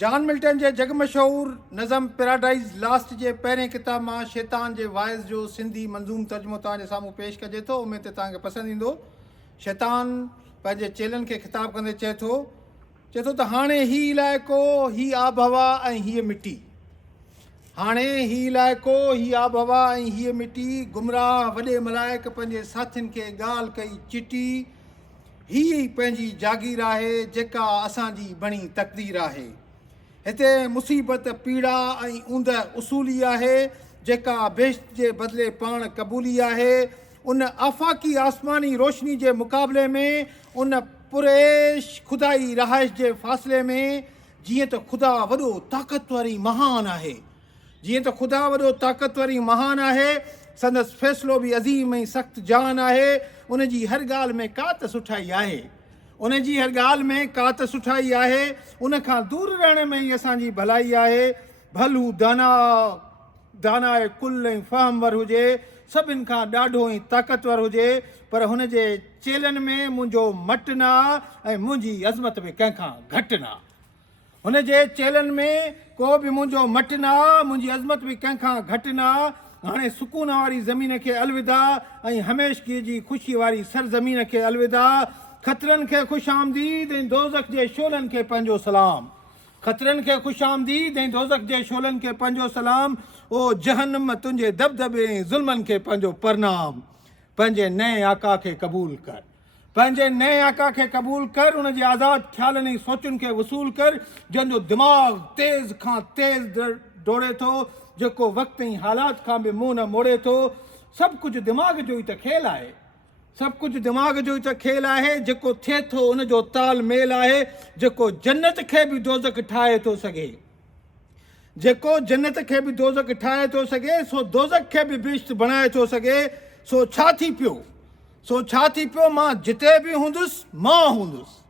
John Milton जे जग मशहूर नज़म paradise last जे पहिरें किताब मां शैतान जे वाइस जो सिंधी मंज़ूम तर्जुमो तव्हांजे साम्हूं पेश कजे थो। उमेद ते तव्हांखे पसंदि ईंदो। शैतान पंहिंजे चेलनि खे ख़िताब कंदे चए थो त हाणे हीउ इलाइक़ो, हीअ आब हवा ऐं हीअ मिटी, हाणे हीउ इलाइक़ो, हीअ आब हवा ऐं हीअ मिटी, गुमराह वॾे मलाइक पंहिंजे साथियुनि खे ॻाल्हि कई चिटी, ही पंहिंजी जागीर आहे जेका असांजी बणी तक़दीर आहे। हिते मुसीबत पीड़ा ऐं ऊंद उसूली आहे जेका बेश्त जे बदिले पाण क़बूली आहे। उन आफ़ाक़ी आसमानी रोशनी जे मुक़ाबले में, उन पुरेश खुदाई रहाइश जे फ़ासिले में, जीअं त ख़ुदा वॾो ताक़तवरी महान आहे, जीअं त ख़ुदा वॾो ताक़तवरी महान आहे, संदसि फ़ैसिलो बि अज़ीम ऐं सख़्तु जान आहे। उन जी हर ॻाल्हि में का त सुठाई आहे, उन जी हर ॻाल्हि में का त सुठाई आहे। उन खां दूरि रहण में ई असांजी भलाई आहे। भल हू दाना कुल ऐं फ़हमवर हुजे, सभिनि खां ॾाढो ई ताक़तवर हुजे, पर हुन जे चेलनि में मुंहिंजो मटु न ऐं मुंहिंजी अज़मत बि कंहिंखां घटि न। हुन जे चेलनि में को बि मुंहिंजो मटु न, मुंहिंजी अज़मत बि कंहिंखां घटि न। हाणे सुकून वारी ज़मीन खे अलविदा ऐं हमेशगी जी ख़ुशी वारी सरज़मीन खे अलविदा। ख़तरनि खे ख़ुशि आमदीद ऐं दोज़ख जे शोलनि खे पंहिंजो सलाम, ख़तरनि खे ख़ुशि आमदीद ऐं दोज़ख जे शोलनि खे पंहिंजो सलाम। ओ जहन्नम तुंहिंजे दबदबे ऐं ज़ुल्मनि खे पंहिंजो परनाम। पंहिंजे नए आका खे क़बूल कर, पंहिंजे नए आका खे क़बूल कर। उन जे आज़ादु ख़्यालनि ऐं सोचुनि खे वसूल कर, जंहिंजो दिमाग़ तेज़ खां तेज़ डोड़े थो, जेको वक़्त ऐं हालात खां बि मुंहुं न मोड़े थो। सभु कुझु दिमाग़ जो ई त खेल आहे, सभु कुझु दिमाग़ जो ई त खेल आहे। जेको थिए थो उन जो ताल मेल आहे, जेको जन्नत खे बि दोज़ख ठाहे थो सघे, जेको जन्नत खे बि दोज़ख ठाहे थो सघे, सो दोज़ख खे बि बिश्त बणाए थो सघे। सो छा थी पियो, सो छा थी पियो, मां जिते बि हूंदुसि मां हूंदुसि।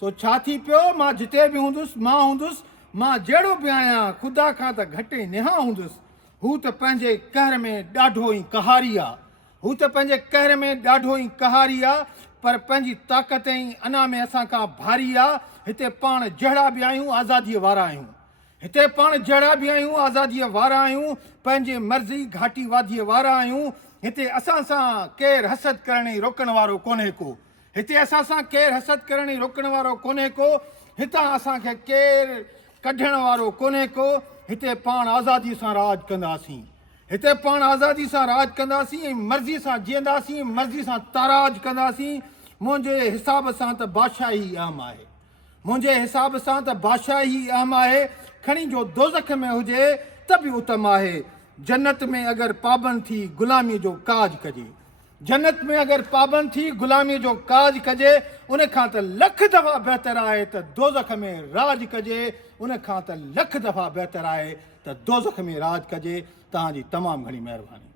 सो छा थी पियो, मां जिते बि हूंदुसि मां हूंदुसि। मां जहिड़ो बि आहियां ख़ुदा खां त घटि ई निहा हूंदुसि। हू त पंहिंजे कहर में ॾाढो ई कहारी आहे, हू त पंहिंजे कहर में ॾाढो ई कहारी आहे, पर पंहिंजी ताक़त ऐं अना में असां खां भारी आहे। हिते पाण जहिड़ा बि आहियूं आज़ादीअ वारा आहियूं, हिते पाण जहिड़ा बि आहियूं आज़ादीअ वारा आहियूं, पंहिंजे मर्ज़ी घाटी वादीअ वारा आहियूं। हिते असां सां केरु हसद करण ऐं रोकण वारो कोन्हे को, हिते असां सां केरु हसद करण ऐं रोकण वारो कोन्हे को, हितां असांखे केरु कढण वारो कोन्हे को। हिते पाण आज़ादीअ सां राज कंदासीं, हिते पाण आज़ादी सां राज कंदासीं ऐं मर्ज़ी सां जीअंदासीं, मर्ज़ी सां ताराज कंदासीं। मुंहिंजे हिसाब सां त बादशाही अहम आहे, मुंहिंजे हिसाब सां त बादशाही अहम आहे। खणी जो दोज़ख में हुजे त बि उत्तम आहे। जन्नत में अगरि पाबंद थी ग़ुलामीअ जो काज कजे, जन्नत में अगरि पाबंद थी ग़ुलामीअ जो काज कजे, उन खां त लख दफ़ा बहितर आहे त दोज़ख में राज कजे, उन खां त लख दफ़ा बहितर आहे त दोज़ख में राज कजे। तव्हांजी तमामु घणी महिरबानी।